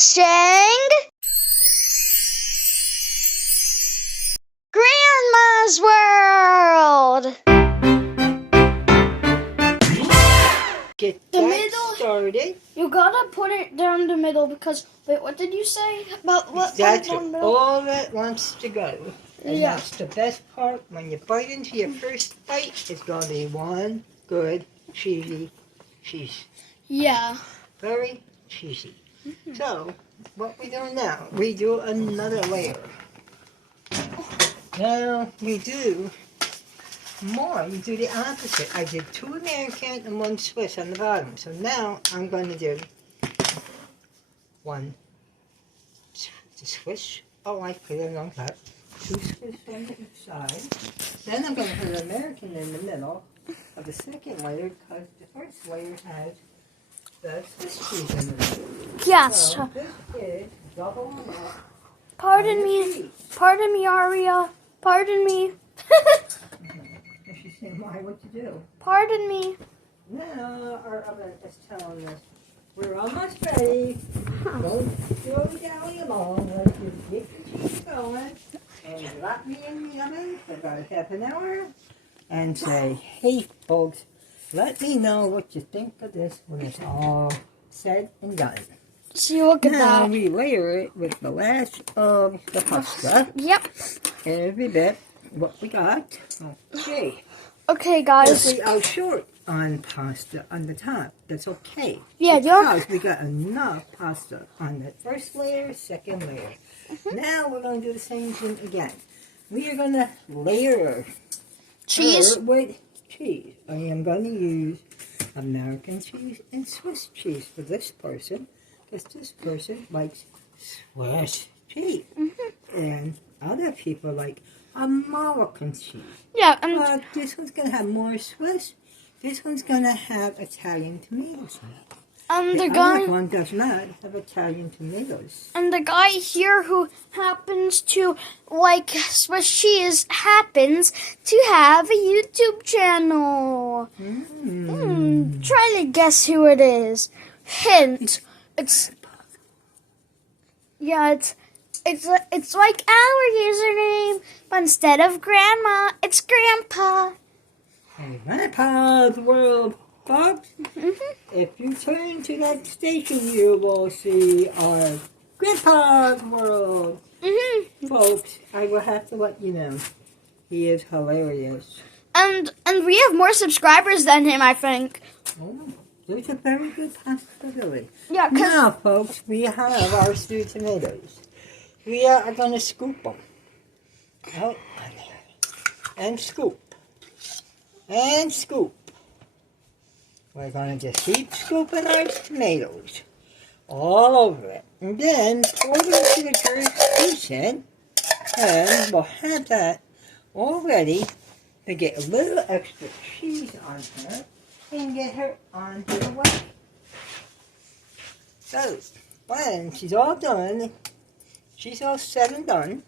Introducing Grandma's World. Get The that middle- started. You gotta put it down the middle because, wait, what did you say about what That's down the where middle? all that wants to go. And Yeah. that's the best part. When you bite into your first bite, it's going to be one good cheesy cheese. Yeah. Very cheesy. So, what we do now, we do another layer. Now, we do more. You do the opposite. I did 2 American and 1 Swiss on the bottom. So now, I'm going to do 1 Swiss. Oh, I put it on top. 2 Swiss on each side. Then I'm going to put an American in the middle of the second layer because the first layer has the Swiss cheese in it. Yes. So this is double up. Pardon me, Aria. Pardon me. And she's saying, why, what you do? Pardon me. Now our oven is telling us we're almost ready. Don't dilly along. Let's just get the cheese going and drop me in the oven for about half an hour and say, hey folks, let me know what you think of this when it's all said and done. See, look at Now that. we layer it with the last of the pasta. Yep. Every bit what we got. Okay. Okay, If guys. we are short on pasta on the top, that's okay. Yeah, Because we got enough pasta on the first layer, second layer. Now we're going to do the same thing again. We are going to layer Cheese. her with cheese. I am going to use American cheese and Swiss cheese for this person. Because this person likes Swiss cheese. And other people like American cheese. Yeah, and But this one's going to have more Swiss. This one's going to have Italian tomatoes in it. the The guy other one does not have Italian tomatoes. and the guy here who happens to like Swiss cheese happens to have a YouTube channel. Try to guess who it is. Hint. It's it's like our username, but instead of grandma, it's grandpa. Hey, Grandpa's World, folks. If you turn to that station, you will see our Grandpa's World. Folks, I will have to let you know, he is hilarious. And we have more subscribers than him, I think. Oh, there's a very good possibility. Yeah, cause Now, folks, we have our stewed tomatoes. We are going to scoop them out on there. And scoop. And scoop. We're going to just keep scooping our tomatoes all over it. And then pour them to the jurisdiction. And we'll have that all ready to get a little extra cheese on her and get her on her way. So, when she's all done, she's all said and done,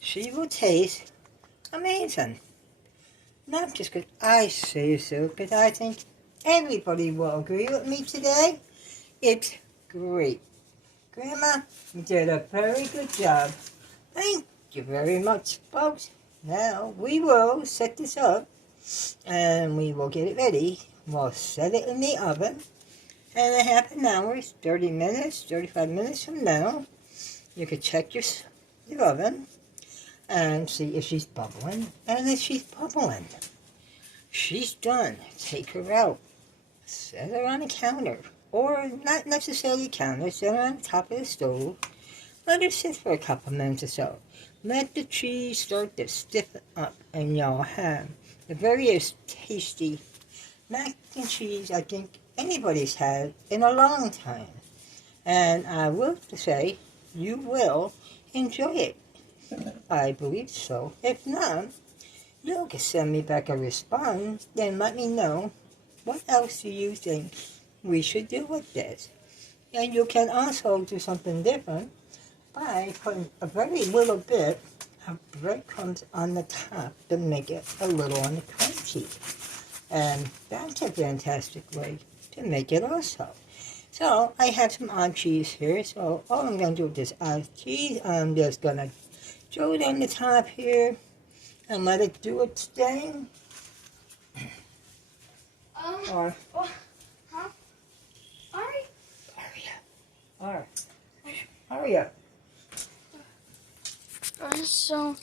she will taste amazing. Not just because I say so, because I think everybody will agree with me today. It's great. Grandma, you did a very good job. Thank you very much, folks. Now, we will set this up, and we will get it ready. We'll set it in the oven. And in half an hour, 30 minutes, 35 minutes from now, you can check your oven and see if she's bubbling. And if she's bubbling, she's done. Take her out. Set her on a counter. Or not necessarily a counter. Set her on the top of the stove. Let her sit for a couple minutes or so. Let the cheese start to stiffen up. And you'll have a very tasty mac and cheese I think anybody's had in a long time. And I will say, you will enjoy it. I believe so. If not, you can send me back a response, then let me know what else do you think we should do with this. And you can also do something different by putting a very little bit of breadcrumbs on the top to make it a little on the crunchy. And that's a fantastic way to make it also. So I have some odd cheese here. So all I'm going to do with this odd cheese, I'm just going to throw it on the top here and let it do its thing. Or hurry up. So,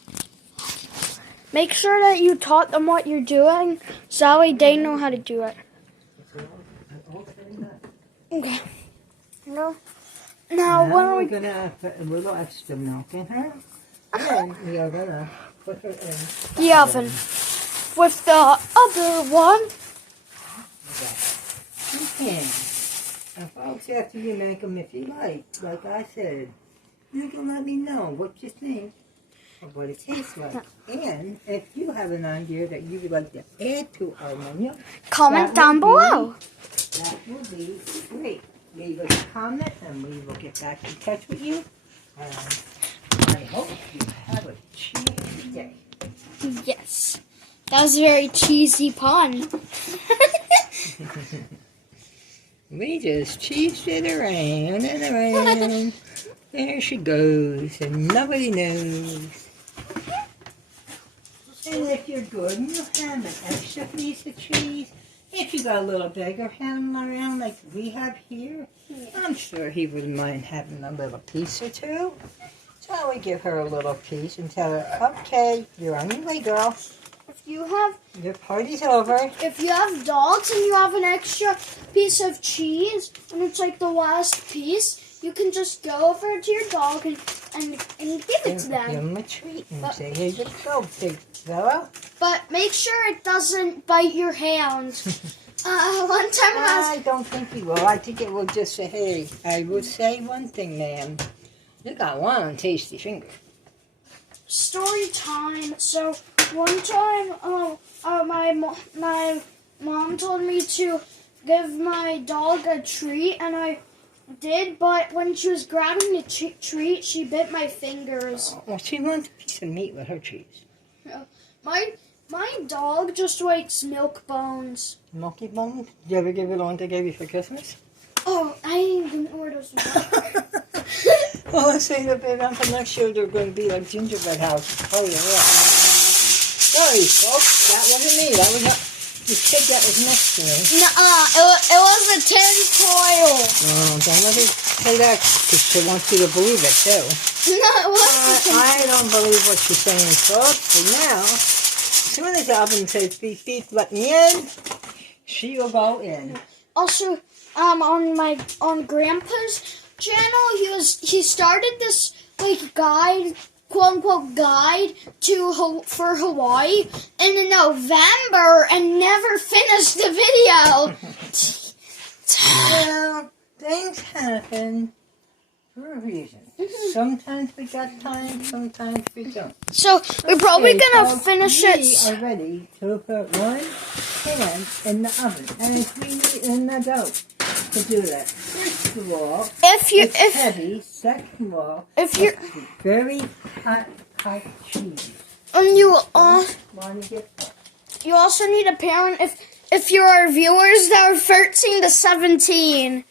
make sure that you taught them what you're doing, so that way they know how to do it. Okay. No. Now, what are we're we? gonna put a little extra milk in her, and we are gonna put her in The oven. With the other one. You can. And folks, after you make them, if you like I said, you can let me know what you think of what it tastes like. And if you have an idea that you would like to add to our menu, Comment down below. That will be great. Leave us a comment and we will get back in touch with you. And I hope you have a cheesy day. Yes. That was a very cheesy pun. We just cheesed it around and around. There she goes, and nobody knows. And if you're good and you have an extra piece of cheese, if you got a little bigger ham around like we have here, I'm sure he wouldn't mind having a little piece or two. So I would give her a little piece and tell her, okay, you're on your way, girl. Your party's over. If you have dogs and you have an extra piece of cheese and it's like the last piece, you can just go over to your dog and give it to them. Give them a treat and say, here you go, big fella. But make sure it doesn't bite your hand. One time I don't think he will. I think it will just say, hey, I will say one thing, ma'am. You got one tasty finger. Story time. So one time, my mom told me to give my dog a treat, and I did. But when she was grabbing the treat, she bit my fingers. Oh, well, she wants a piece of meat with her cheese. My dog just likes milk bones. Milky bones? Did you ever give it on to give you for Christmas? Oh, I didn't order those. Well, let's say that for next year they're going to be like gingerbread houses. Oh, yeah. Sorry, folks. That wasn't me. That was the kid that was next to me. It was a tin foil. Oh, don't let her say that because she wants you to believe it, too. No, it wasn't. I don't believe what she's saying, folks. But now, as soon as the oven says beep, beep, let me in, she will go in. Also, on Grandpa's channel, he started this like guide, quote unquote guide for Hawaii in November and never finished the video. Well, things happen for a reason. Sometimes we got time, sometimes we don't. So we're probably gonna finish it. We are ready to put one pan in the oven, and if we need an adult to do that, first of all, it's heavy. Second of all, it's very hot cheese. And you also need a parent if you are viewers that are 13 to 17.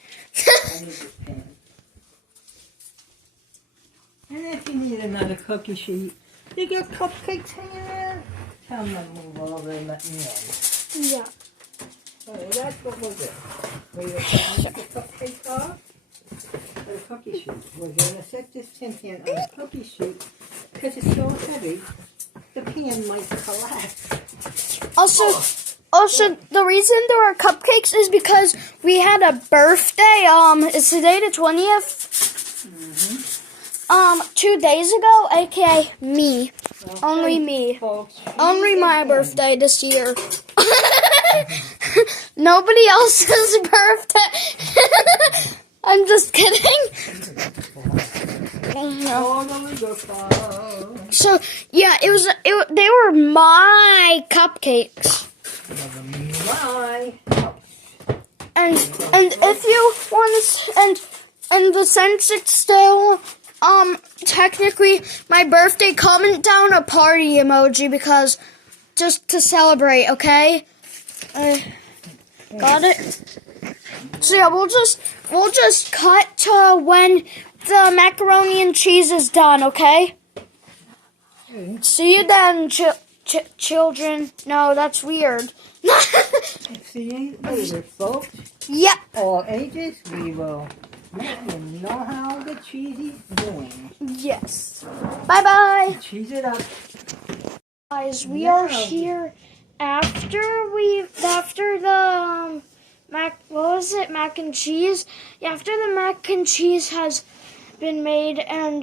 And if you need another cookie sheet, you got cupcakes hanging around, tell them to move over and let me in. Yeah. So that's what we'll do. We're going to take the cupcake off for the cookie sheet. We're going to set this tin pan on the cookie sheet because it's so heavy, the pan might collapse. Also, the reason there are cupcakes is because we had a birthday. It's today the 20th. Mm-hmm. 2 days ago, aka me. Okay, Only me. Folks, Only my birthday this year. Nobody else's birthday. I'm just kidding. So yeah, they were my cupcakes. And if you want to, and since it's still technically my birthday, comment down a party emoji because just to celebrate, okay? Got it? So yeah, we'll just cut to when the macaroni and cheese is done, okay? See you then, children. No, that's weird. See you later, folks. Yep. All ages, we will let you know how the cheese is doing. Yes. Bye-bye. Cheese it up. Guys, we are here after the mac and cheese. Yeah, after the mac and cheese has been made, and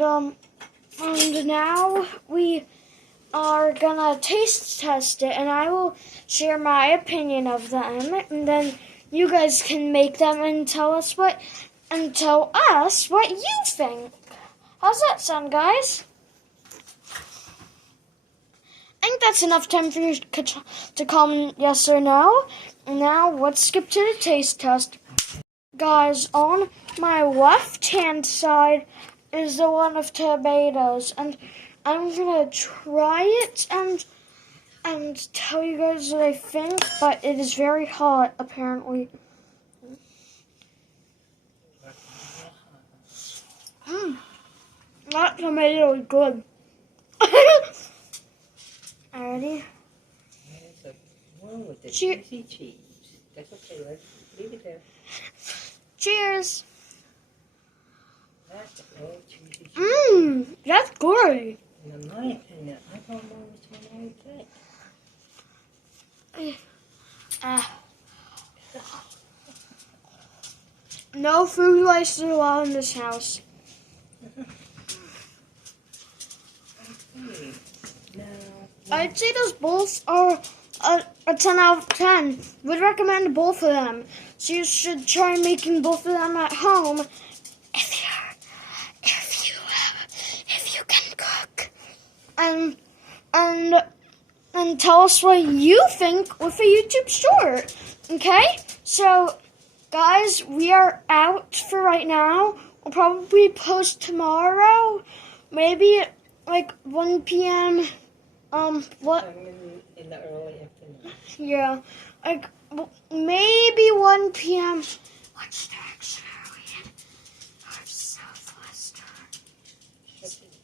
now we are gonna taste test it, and I will share my opinion of them, and then you guys can make them and tell us what you think. How's that sound, guys? I think that's enough time for you to comment yes or no. Now let's skip to the taste test. Guys, on my left-hand side is the one of tomatoes, and I'm gonna try it and tell you guys what I think, but it is very hot, apparently. That tomato is good. Alrighty. With the Cheer- cheesy cheese. That's okay, right? Leave it there. Cheers. That's all cheesy cheese. That's good. In my opinion, I don't know which one I would take. No food wasted allowed in this house. I'd say those both are a 10 out of 10. Would recommend both of them. So you should try making both of them at home if you can cook. And tell us what you think with a YouTube short. Okay? So guys, we are out for right now. We'll probably post tomorrow. Maybe like 1 p.m. What? In the early afternoon. Yeah, like maybe 1 p.m. Which direction are we in? North, southwest.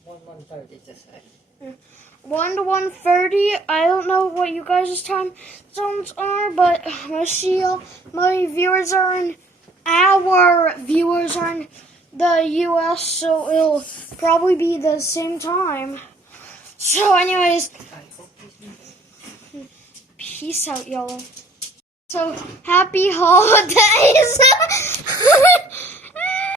1:30 to say. 1 to 1:30. I don't know what you guys' time zones are, but my viewers are in the U.S., so it'll probably be the same time. So anyways, peace out, y'all. So happy holidays.